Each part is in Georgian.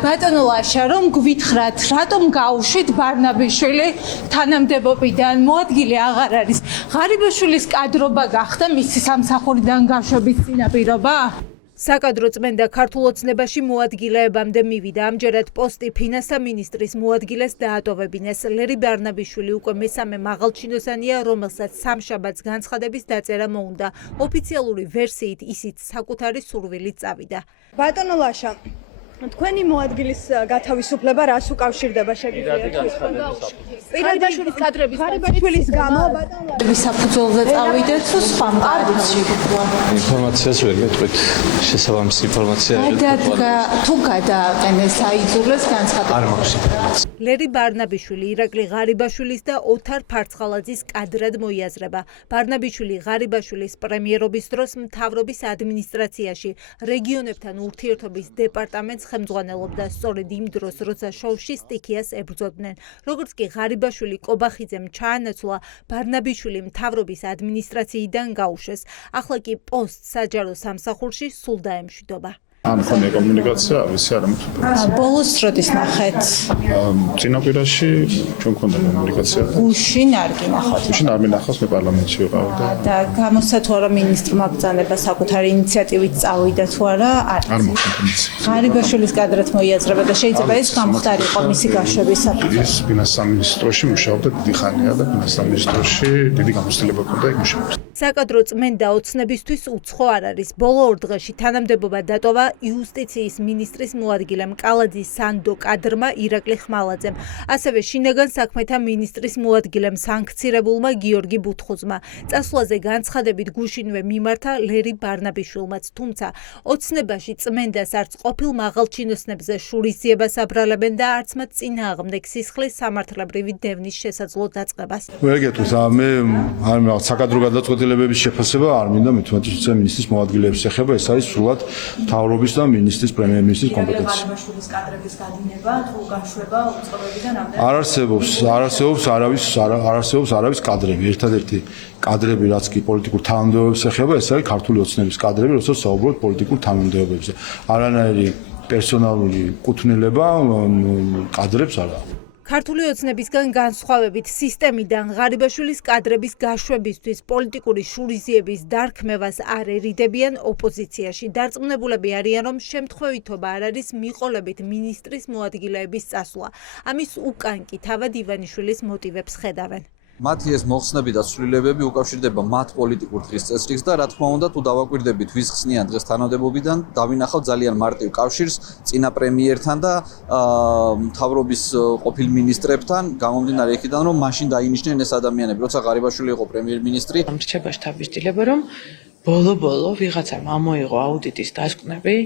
ბატონო ლაშა, რომ გვითხრათ, რატომ გაუშვით ბარნაბიშვილი თანამდებობიდან, მოადგილე აღარ არის. ღარიბაშვილის კადრობა გახდა მისი სამსახურიდან გაშვების წინაპირობა? საკადრო წმენდა ქართულ ოცნებაში მოადგილეებამდე მივიდა. ამჯერად პოსტი ფინანსთა მინისტრის მოადგილეს დაატოვებინეს. ლერი ბარნაბიშვილი უკვე მესამე მაღალჩინოსანია, რომელსაც სამშაბათს განცხადების დაწერა მოუნდა. ოფიციალური ვერსიით ისიც საკუთარი სურვილით წავიდა. ბატონო ლაშა, თქვენი მოადგილის გათავისუფლება რას უკავშირდება შეგიძლიათ? ღარიბაშვილის კადრების ღარიბაშვილის გამო ბატონო საფუძველზე წავიდეთ თუ სხვა მყარებში? ინფორმაციას ვერ გეტყვით. შესაბამისი ინფორმაცია თუ გადააყენეს აიძულეს განცხადება. არ მაქვს ინფორმაცია. ლერი ბარნაბიშვილი ირაკლი ღარიბაშვილის და ოთარ ფარცხალაძის კადრად მოიაზრება. ბარნაბიშვილი ღარიბაშვილის პრემიერობის დროს მთავრობის ადმინისტრაციაში რეგიონებთან ურთიერთობის დეპარტამენტს ხელმძღვანელობდა სწორედ იმ დროს, როცა შოუში სტიქიას ებრძოდნენ. როგორც კი ღარიბაშვილი კობახიძემ ჩაანაცვლა, ბარნაბიშვილი მთავრობის ადმინისტრაციიდან გაუშვეს. ახლა კი პოსტ საჯარო სამსახურში სულ დაემშვიდობა. ამ ხონე კომუნიკაცია ვიცი არა მოხდა. ბოლოს როდის ნახეთ? წინაპირაში ჩვენ გქონდა კომუნიკაცია. უშინ არ გინახავთ. უშინ არ მინახავს, მე პარლამენტში ვიყავ და გამოსცა თუ არა მინისტრმა ბრძანება საკუთარი ინიციატივით წავიდა თუ არა? არ მოხდა ინფორმაცია. ღარიბაშვილის კადრად მოიაზრება და შეიძლება ეს გამხდარიყო მისი გაშვების საფუძველი. ის ფინანსთა მინისტროში მუშაობდა დიდი ხანია და ფინანსთა მინისტროში დიდი გამოცდილება ჰქონდა იქ მუშაობს. საკადრო წმენდა ოცნებისთვის უცხო არ არის. ბოლო ორ დღეში თანამდებობა დატოვა იუსტიციის მინისტრის მოადგილემ კალაძის სანდო კადრმა ირაკლი ხმალაძემ, ასევე შინაგან საქმეთა მინისტრის მოადგილემ სანქცირებულმა გიორგი ბუთხუზმა. წასვლაზე განცხადებით გუშინვე მიმართა ლერი ბარნაბიშვილმაც, თუმცა ოცნებაში წმენდას არც ყოფილ მაღალჩინოსნებზე შურისძიებას აბრალებენ და არც მათ წინააღმდეგ სისხლის სამართლებრივი დევნის შესაძლო დაწყებას. ვერ გეტყვით, მე არ მივაღწევ საკადრო გადაწყვეტილებების შეფასება არ მინდა მეთვალყურე მინისტრის მოადგილეების ეხება, ეს არის სრულად მთავრობის და მინისტრის პრემიერ-მინისტრის კომპეტენცია. ღარიბაშვილის კადრების გადინება თუ გაშვება უწყობებიდან ამდენ არ არსებობს არავის კადრები. ერთადერთი კადრები, რაც კი პოლიტიკურ თანამდებობებს ეხება, ეს არის ქართული ოცნების კადრები, როცა საუბრობთ პოლიტიკურ თანამდებობებზე. არანაირი პერსონალური კუთვნილება კადრებს არ აქვს. ქართული ოცნებისგან განსხვავებით სისტემიდან ღარიბაშვილის კადრების გაშვებისთვის პოლიტიკური შურისძიების დარქმევას არ ერიდებიან ოპოზიციაში. დარწმუნებულები არიან, რომ შემთხვევითობა არ არის მიყოლებით მინისტრის მოადგილეების წასვლა. ამის უკან კი თავად ივანიშვილის მოტივებს ხედავენ. მათი ეს მოხსნები და ცვლილებები უკავშირდება მათ პოლიტიკურ დღის წესრიგს და რა თქმა უნდა თუ დავაკვირდებით ვის ხსნიან დღეს თანამდებობიდან, დავინახავთ ძალიან მარტივ კავშირს წინა პრემიერთან და მთავრობის ყოფილ მინისტრებთან, გამომდინარე იქიდან, რომ მაშინ დაინიშნენ ეს ადამიანები, როცა ღარიბაშვილი იყო პრემიერ-მინისტრი. რჩებაში თავისtildeება, რომ ბოლო-ბოლო ვიღაცამ ამოიღო აუდიტის დასკვნები,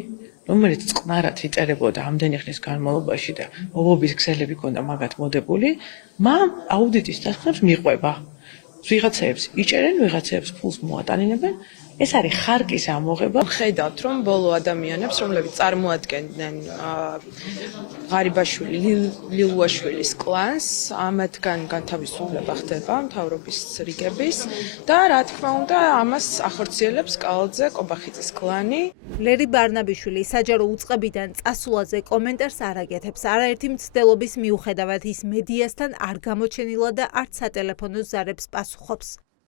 რომელიც წყნარად იწერებოდა ამდენი ხნის განმავლობაში და ობობის ქსელები ქონდა მაგათ მოდებული, მამ აუდიტის დასკვნებს მიყვება. ვიღაცებს იჭერენ, ვიღაცებს ფულს მოატანინებენ. ეს არის ხარკის ამოღება. ხედავთ, რომ ბოლო ადამიანებს, რომლებიც წარმოადგენდნენ ღარიბაშვილი, ლილუაშვილის კლანს, ამათგან განთავისუფლება ხდება მთავრობის რიგების და რა თქმა უნდა, ამას ახორციელებს კალაძე კობახიძის კლანი. ლერი ბარნაბიშვილი საჯარო უწყებიდან წასვლაზე კომენტარს არ აკეთებს. არაერთი მცდელობის მიუხედავად ის მედიასთან არ გამოჩენილა და არც სატელეფონო ზარებს პასუხობს.